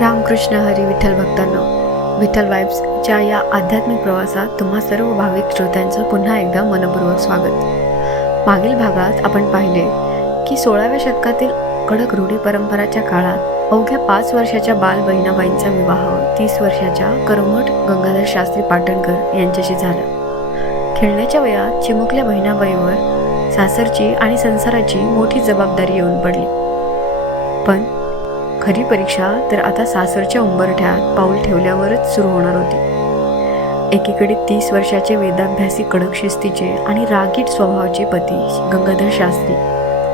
रामकृष्ण हरी विठ्ठल भक्तांनो, विठ्ठल वाइब्सच्या या आध्यात्मिक प्रवासात तुम्हा सर्व भाविक श्रोत्यांचं पुन्हा एकदा मनपूर्वक स्वागत. मागील भागात आपण पाहिले की 16व्या शतकातील कडक रूढी परंपराच्या काळात अवघ्या 5 वर्षाच्या बाल बहिणाबाईंचा विवाह 30 वर्षाच्या कर्मठ गंगाधर शास्त्री पाटणकर यांच्याशी झाला. खेळण्याच्या वयात चिमुकल्या बहिणाबाईवर सासरची आणि संसाराची मोठी जबाबदारी येऊन पडली. पण खरी परीक्षा तर आता सासरच्या उंबरठ्यात पाऊल ठेवल्यावरच सुरू होणार होती. एकीकडे 30 वर्षाचे वेदाभ्यासी कडक शिस्तीचे आणि रागीट स्वभावाचे पती गंगाधर शास्त्री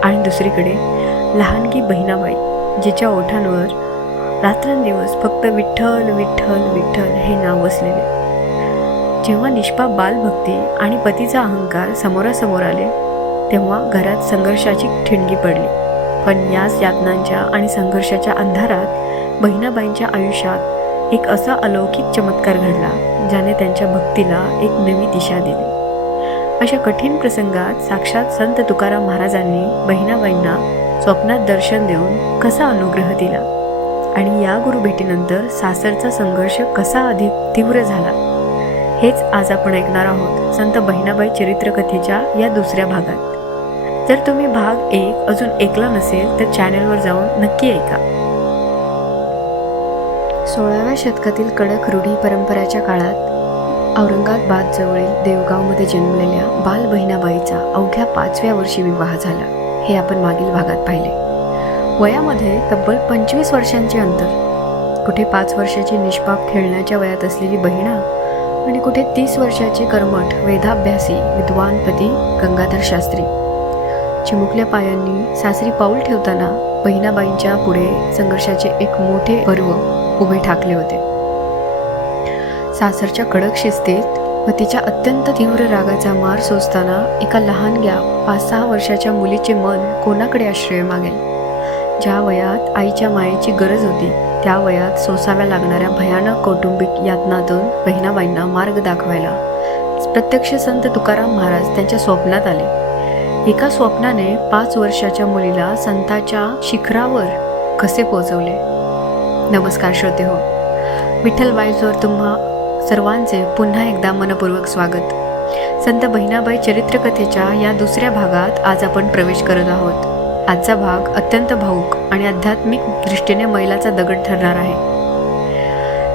आणि दुसरीकडे लहानगी बहिणाबाई, जिच्या ओठांवर रात्रंदिवस फक्त विठ्ठल विठ्ठल विठ्ठल हे नाव बसलेले. जेव्हा निष्पाप बालभक्ती आणि पतीचा अहंकार समोरासमोर आले तेव्हा घरात संघर्षाची ठिणगी पडली. पण याच यातनांच्या आणि संघर्षाच्या अंधारात बहिणाबाईंच्या आयुष्यात एक असा अलौकिक चमत्कार घडला ज्याने त्यांच्या भक्तीला एक नवी दिशा दिली. अशा कठीण प्रसंगात साक्षात संत तुकाराम महाराजांनी बहिणाबाईंना स्वप्नात दर्शन देऊन कसा अनुग्रह दिला आणि या गुरुभेटीनंतर सासरचा संघर्ष कसा अधिक तीव्र झाला, हेच आज आपण ऐकणार आहोत संत बहिणाबाई चरित्रकथेच्या या दुसऱ्या भागात. जर तुम्ही भाग 1 अजून ऐकला नसेल तर चॅनलवर जाऊन नक्की ऐका. 16व्या शतकातील कडक रूढी परंपराच्या काळात औरंगाबाद जवळील देवगावमध्ये जन्मलेल्या बाल बहिणाबाईचा अवघ्या 5व्या वर्षी विवाह झाला, हे आपण मागील भागात पाहिले. वयामध्ये तब्बल 25 वर्षांचे अंतर. कुठे 5 वर्षाची निष्पाप खेळण्याच्या वयात असलेली बहिणा आणि कुठे 30 वर्षाचे कर्मठ वेदाभ्यासी विद्वान पती गंगाधर शास्त्री. चिमुकल्या पायांनी सासरी पाऊल ठेवताना बहिणाबाईंच्या पुढे संघर्षाचे एक मोठे पर्व उभे ठाकले होते. सासरच्या कडक शिस्तीत पतीच्या अत्यंत तीव्र रागाचा मार सोसताना एका लहानग्या 5-6 वर्षाच्या मुलीचे मन कोणाकडे आश्रय मागेल. ज्या वयात आईच्या मायेची गरज होती त्या वयात सोसाव्या लागणाऱ्या भयानक कौटुंबिक यातनातून बहिणाबाईंना मार्ग दाखवायला प्रत्यक्ष संत तुकाराम महाराज त्यांच्या स्वप्नात आले. एका स्वप्नाने 5 वर्षाच्या मुलीला संताच्या शिखरावर कसे पोहोचवले. नमस्कार श्रोते हो, विठ्ठल वाइब्सवर तुम्हा सर्वांचे पुन्हा एकदा मनपूर्वक स्वागत. संत बहिणाबाई चरित्रकथेच्या या दुसऱ्या भागात आज आपण प्रवेश करत आहोत. आजचा भाग अत्यंत भावूक आणि आध्यात्मिक दृष्टीने मैलाचा दगड ठरणार आहे.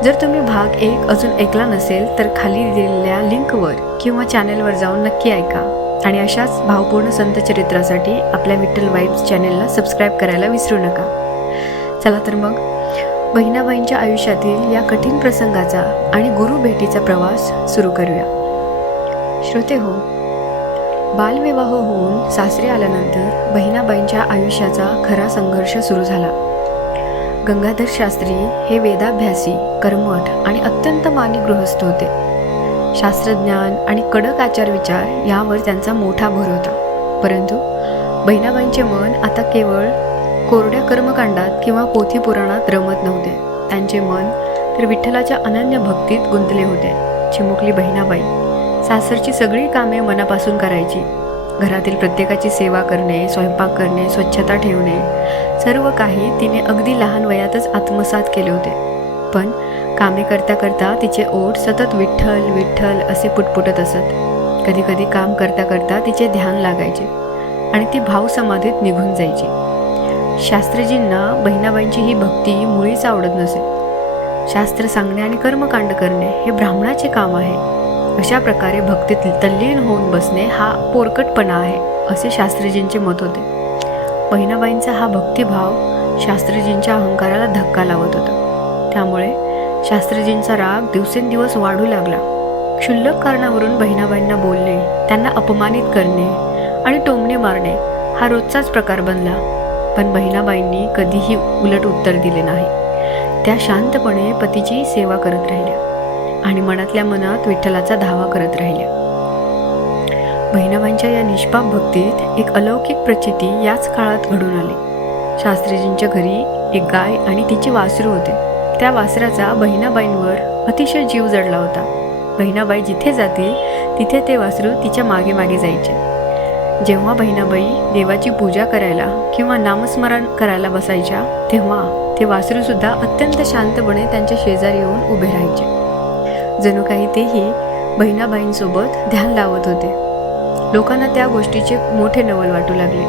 जर तुम्ही भाग 1 अजून ऐकला नसेल तर खाली दिलेल्या लिंकवर किंवा चॅनलवर जाऊन नक्की ऐका आणि अशाच भावपूर्ण संत चरित्रासाठी आपल्या विठ्ठल वाइब्स चॅनेलला सबस्क्राईब करायला विसरू नका. चला तर मग बहिणाबाईंच्या आयुष्यातील या कठीण प्रसंगाचा आणि गुरु भेटीचा प्रवास सुरू करूया. श्रोते हो, बालविवाह होऊन सासरी आल्यानंतर बहिणाबाईंच्या आयुष्याचा खरा संघर्ष सुरू झाला. गंगाधर शास्त्री हे वेदाभ्यासी, कर्मठ आणि अत्यंत मानी गृहस्थ होते. शास्त्रज्ञान आणि कडक आचारविचार यावर त्यांचा मोठा भर होता. परंतु बहिणाबाईंचे मन आता केवळ कोरड्या कर्मकांडात किंवा पोथी पुराणात रमत नव्हते. त्यांचे मन तर विठ्ठलाच्या अनन्य भक्तीत गुंतले होते. चिमुकली बहिणाबाई सासरची सगळी कामे मनापासून करायची. घरातील प्रत्येकाची सेवा करणे, स्वयंपाक करणे, स्वच्छता ठेवणे, सर्व काही तिने अगदी लहान वयातच आत्मसात केले होते. पण कामे करता करता तिचे ओठ सतत विठ्ठल विठ्ठल असे पुटपुटत असत. कधीकधी काम करता करता तिचे ध्यान लागायचे आणि ती भावसमाधीत निघून जायची. शास्त्रीजींना बहिणाबाईंची ही भक्ती मुळीच आवडत नसे. शास्त्र सांगणे आणि कर्मकांड करणे हे ब्राह्मणाचे काम आहे. अशा प्रकारे भक्तीत तल्लीन होऊन बसणे हा पोरकटपणा आहे, असे शास्त्रीजींचे मत होते. बहिणाबाईंचा हा भक्तिभाव शास्त्रीजींच्या अहंकाराला धक्का लावत होता. त्यामुळे शास्त्रीजींचा राग दिवसेंदिवस वाढू लागला. क्षुल्लक कारणावरून बहिणाबाईंना बोलणे, त्यांना अपमानित करणे आणि टोमणे मारणे हा रोजचाच प्रकार बनला. पण बहिणाबाईंनी कधीही उलट उत्तर दिले नाही. त्या शांतपणे पतीची सेवा करत राहिल्या आणि मनातल्या मनात विठ्ठलाचा धावा करत राहिल्या. बहिणाबाईंच्या या निष्पाप भक्तीत एक अलौकिक प्रचिती याच काळात घडून आली. शास्त्रीजींच्या घरी एक गाय आणि तिची वासरू होते. त्या वासराचा बहिणाबाईंवर अतिशय जीव जडला होता. बहिणाबाई जिथे जातील तिथे ते वासरू तिच्या मागे मागे जायचे. जेव्हा बहिणाबाई देवाची पूजा करायला किंवा नामस्मरण करायला बसायच्या तेव्हा ते वासरूसुद्धा अत्यंत शांतपणे त्यांच्या शेजारी येऊन उभे राहायचे. जणू काही तेही बहिणाबाईंसोबत ध्यान लावत होते. लोकांना त्या गोष्टीचे मोठे नवल वाटू लागले.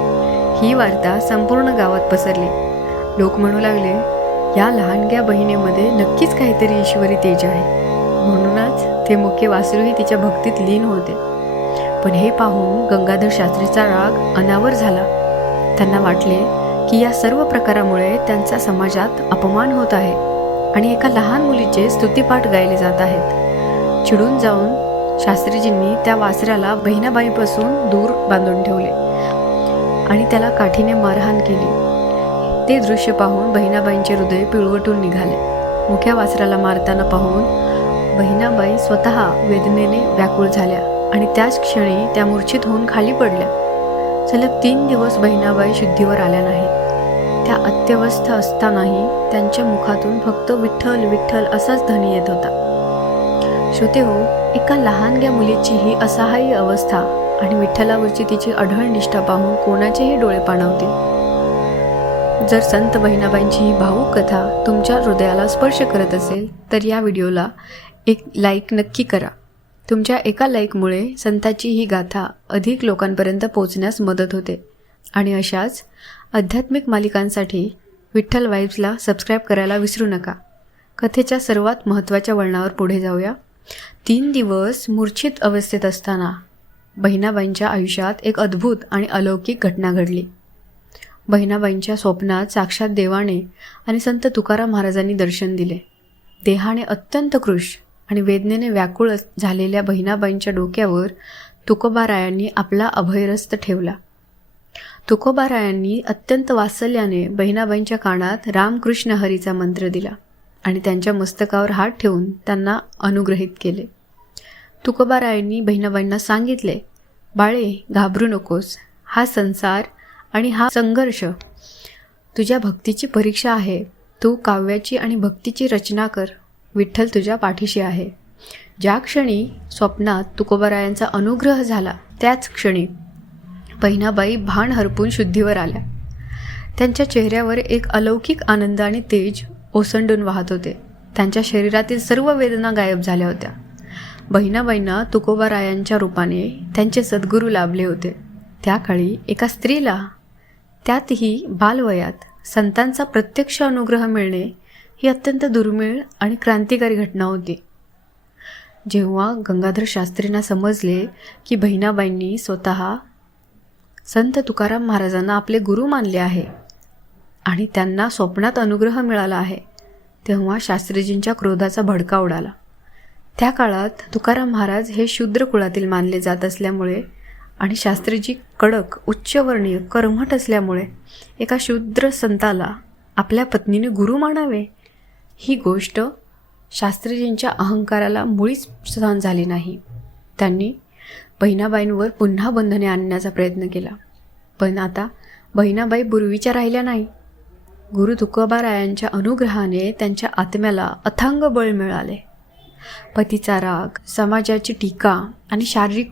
ही वार्ता संपूर्ण गावात पसरली. लोक म्हणू लागले, या लहानग्या बहिणीमध्ये नक्कीच काहीतरी ईश्वरी तेज आहे. म्हणूनच ते मुख्य वासरूही तिच्या भक्तीत लीन होते. पण हे पाहून गंगाधर शास्त्रीचा राग अनावर झाला. त्यांना वाटले की या सर्व प्रकारामुळे त्यांचा समाजात अपमान होत आहे आणि एका लहान मुलीचे स्तुतिपाठ गायले जात आहेत. चिडून जाऊन शास्त्रीजींनी त्या वासराला बहिणाबाईपासून दूर बांधून ठेवले आणि त्याला काठीने मारहाण केली. ते दृश्य पाहून बहिणाबाईंचे हृदय पिळवटून निघाले. मुख्या वासराला मारताना पाहून बहिणाबाई स्वतः वेदनेने व्याकुळ झाल्या आणि त्याच क्षणी त्या मूर्छित होऊन खाली पडल्या. सलग 3 दिवस बहिणाबाई शुद्धीवर आल्या नाहीत. त्या अत्यवस्थ असतानाही त्यांच्या मुखातून फक्त विठ्ठल विठ्ठल असाच ध्वनी येत होता. श्रोते हो, एका लहानग्या मुलीची ही असहाय्य अवस्था आणि विठ्ठलावरची तिची अढळ निष्ठा पाहून कोणाचेही डोळे पाणावतील. जर संत बहिणाबाईंची ही भावूक कथा तुमच्या हृदयाला स्पर्श करत असेल तर या व्हिडिओला एक लाईक नक्की करा. तुमच्या एका लाईकमुळे संताची ही गाथा अधिक लोकांपर्यंत पोहोचण्यास मदत होते. आणि अशाच आध्यात्मिक मालिकांसाठी विठ्ठल वाइब्सला सबस्क्राईब करायला विसरू नका. कथेच्या सर्वात महत्त्वाच्या वळणावर पुढे जाऊया. 3 दिवस मूर्छित अवस्थेत असताना बहिणाबाईंच्या आयुष्यात एक अद्भुत आणि अलौकिक घटना घडली. बहिणाबाईंच्या स्वप्नात साक्षात देवाने आणि संत तुकाराम महाराजांनी दर्शन दिले. देहाने अत्यंत कृश आणि वेदनेने व्याकुळ झालेल्या बहिणाबाईंच्या डोक्यावर तुकोबारायांनी आपला अभयहस्त ठेवला. तुकोबारायांनी अत्यंत वात्सल्याने बहिणाबाईंच्या कानात रामकृष्ण हरीचा मंत्र दिला आणि त्यांच्या मस्तकावर हात ठेवून त्यांना अनुग्रहित केले. तुकोबारायांनी बहिणाबाईंना सांगितले, बाळे, घाबरू नकोस. हा संसार आणि हा संघर्ष तुझ्या भक्तीची परीक्षा आहे. तू काव्याची आणि भक्तीची रचना कर. विठ्ठल तुझ्या पाठीशी आहे. ज्या क्षणी स्वप्नात तुकोबारायांचा अनुग्रह झाला त्याच क्षणी बहिणाबाई भान हरपून शुद्धीवर आल्या. त्यांच्या चेहऱ्यावर एक अलौकिक आनंद आणि तेज ओसंडून वाहत होते. त्यांच्या शरीरातील सर्व वेदना गायब झाल्या होत्या. बहिणाबाईंना तुकोबारायांच्या रूपाने त्यांचे सद्गुरू लाभले होते. त्या काळी एका स्त्रीला, त्यातही बालवयात, संतांचा प्रत्यक्ष अनुग्रह मिळणे ही अत्यंत दुर्मिळ आणि क्रांतिकारी घटना होती. जेव्हा गंगाधर शास्त्रींना समजले की बहिणाबाईंनी स्वतः संत तुकाराम महाराजांना आपले गुरु मानले आहे आणि त्यांना स्वप्नात अनुग्रह मिळाला आहे, तेव्हा शास्त्रीजींच्या क्रोधाचा भडका उडाला. त्या काळात तुकाराम महाराज हे शूद्र कुळातील मानले जात असल्यामुळे आणि शास्त्रीजी कडक, उच्चवर्णीय, कर्मठ असल्यामुळे एका शूद्र संताला आपल्या पत्नीने गुरु मानावे, ही गोष्ट शास्त्रीजींच्या अहंकाराला मुळीच सहन झाली नाही. त्यांनी बहिणाबाईंवर पुन्हा बंधने आणण्याचा प्रयत्न केला. पण आता बहिणाबाई पूर्वीच्या राहिल्या नाही. गुरु तुकोबारायांच्या अनुग्रहाने त्यांच्या आत्म्याला अथांग बळ मिळाले. पतीचा राग, समाजाची टीका आणि शारीरिक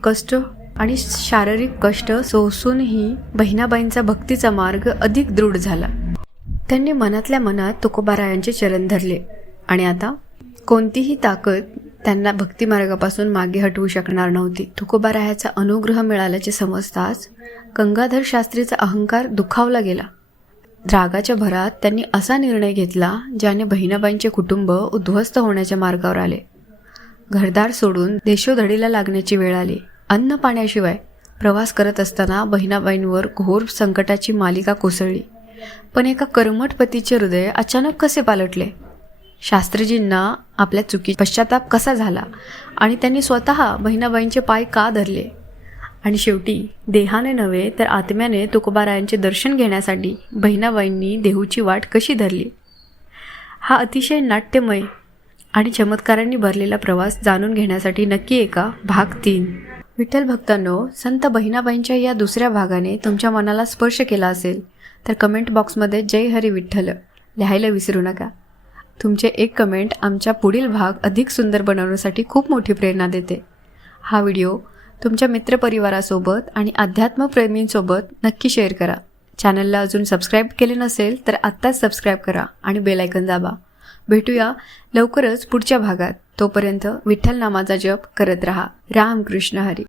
कष्ट सोसूनही बहिणाबाईंचा भक्तीचा मार्ग अधिक दृढ झाला. त्यांनी मनातल्या मनात तुकोबारायांचे चरण धरले आणि आता कोणतीही ताकद त्यांना भक्तिमार्गापासून मागे हटवू शकणार नव्हती. तुकोबारायाचा अनुग्रह मिळाल्याचे समजताच गंगाधर शास्त्रीचा अहंकार दुखावला गेला. रागाच्या भरात त्यांनी असा निर्णय घेतला ज्याने बहिणाबाईंचे कुटुंब उद्ध्वस्त होण्याच्या मार्गावर आले. घरदार सोडून देशोधडीला लागण्याची वेळ आली. अन्न पाण्याशिवाय प्रवास करत असताना बहिणाबाईंवर घोर संकटाची मालिका कोसळली. पण एका कर्मठ पतीचे हृदय अचानक कसे पालटले? शास्त्रीजींना आपल्या चुकीचा पश्चाताप कसा झाला आणि त्यांनी स्वतः बहिणाबाईंचे पाय का धरले? आणि शेवटी देहाने नव्हे तर आत्म्याने तुकोबारायांचे दर्शन घेण्यासाठी बहिणाबाईंनी देहूची वाट कशी धरली? हा अतिशय नाट्यमय आणि चमत्कारांनी भरलेला प्रवास जाणून घेण्यासाठी नक्की ऐका भाग 3. विठ्ठल भक्तांनो, संत बहिणाबाईंच्या या दुसऱ्या भागाने तुमच्या मनाला स्पर्श केला असेल तर कमेंट बॉक्समध्ये जय हरी विठ्ठल लिहायला विसरू नका. तुमचे एक कमेंट आमच्या पुढील भाग अधिक सुंदर बनवण्यासाठी खूप मोठी प्रेरणा देते. हा व्हिडिओ तुमच्या मित्रपरिवारासोबत आणि अध्यात्मप्रेमींसोबत नक्की शेअर करा. चॅनलला अजून सबस्क्राईब केले नसेल तर आत्ताच सबस्क्राईब करा आणि बेल आयकॉन दाबा. भेटूया लवकरच पुढच्या भागात. तोपर्यंत विठ्ठल नामाचा जप करत राहा. रामकृष्ण हरी.